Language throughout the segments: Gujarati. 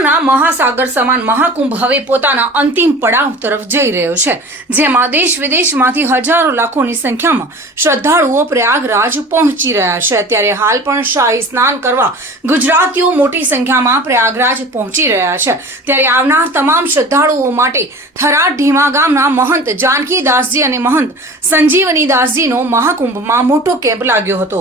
સેવાના મહાસાગર સમાન મહાકુંભ હવે પોતાના અંતિમ પડાવ તરફ જઈ રહ્યો છે, જેમાં દેશ વિદેશમાંથી હજારો લાખોની સંખ્યામાં શ્રદ્ધાળુઓ પ્રયાગરાજ પહોંચી રહ્યા છે. ત્યારે હાલ પણ શાહી સ્નાન કરવા ગુજરાતીઓ મોટી સંખ્યામાં પ્રયાગરાજ પહોંચી રહ્યા છે. ત્યારે આવનાર તમામ શ્રદ્ધાળુઓ માટે થરાદ ઢીમા ગામના મહંત જાનકીદાસજી અને મહંત સંજીવનીદાસજીનો મહાકુંભમાં મોટો કેમ્પ લાગ્યો હતો,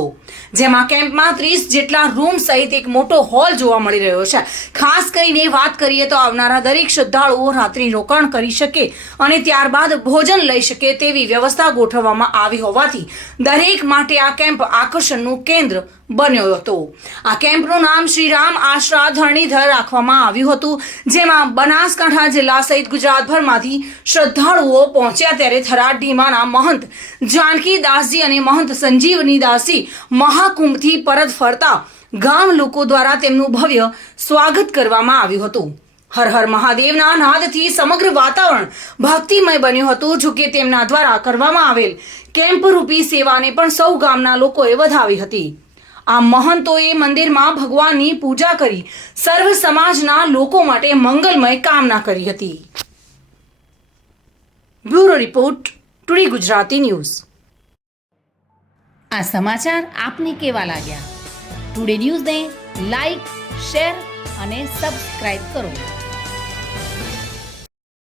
જેમાં કેમ્પમાં ત્રીસ જેટલા રૂમ સહિત એક મોટો હોલ જોવા મળી રહ્યો છે. ખાસ કરીને વાત કરીએ તો આવનારા દરેક શ્રદ્ધાળુઓ રાત્રિ રોકાણ કરી શકે અને ત્યારબાદ ભોજન લઈ શકે તેવી વ્યવસ્થા ગોઠવવામાં આવી હોવાથી દરેક માટે આ કેમ્પ આકર્ષણનું કેન્દ્ર બન્યો હતો. આ કેમ્પનું નામ શ્રી રામ આશરા ધરણીધર રાખવામાં આવ્યું હતું, જેમાં બનાસકાંઠા જિલ્લા સહિત ગુજરાતભરમાંથી શ્રદ્ધાળુઓ પહોંચ્યા ત્યારે થરાદ ઢીમાના મહંત જાનકીદાસજી અને મહંત સંજીવની દાસી મહાકુંભથી પરત ફરતા ગામ લોકો દ્વારા તેમનું ભવ્ય સ્વાગત કરવામાં આવ્યું હતું. હર હર મહાદેવના નાદથી સમગ્ર વાતાવરણ ભક્તિમય બન્યું હતું, જો કે તેમના દ્વારા કરવામાં આવેલ કેમ્પ રૂપી સેવાને પણ સૌ ગામના લોકોએ વધાવી હતી. આ મહંતોએ મંદિરમાં ભગવાનની પૂજા કરી સર્વ સમાજના લોકો માટે મંગલમય કામના કરી હતી. Bureau report today Gujarati news. આ સમાચાર આપને કેવા લાગ્યા? ટુડે ન્યૂઝને લાઈક, શેર અને સબસ્ક્રાઇબ કરો.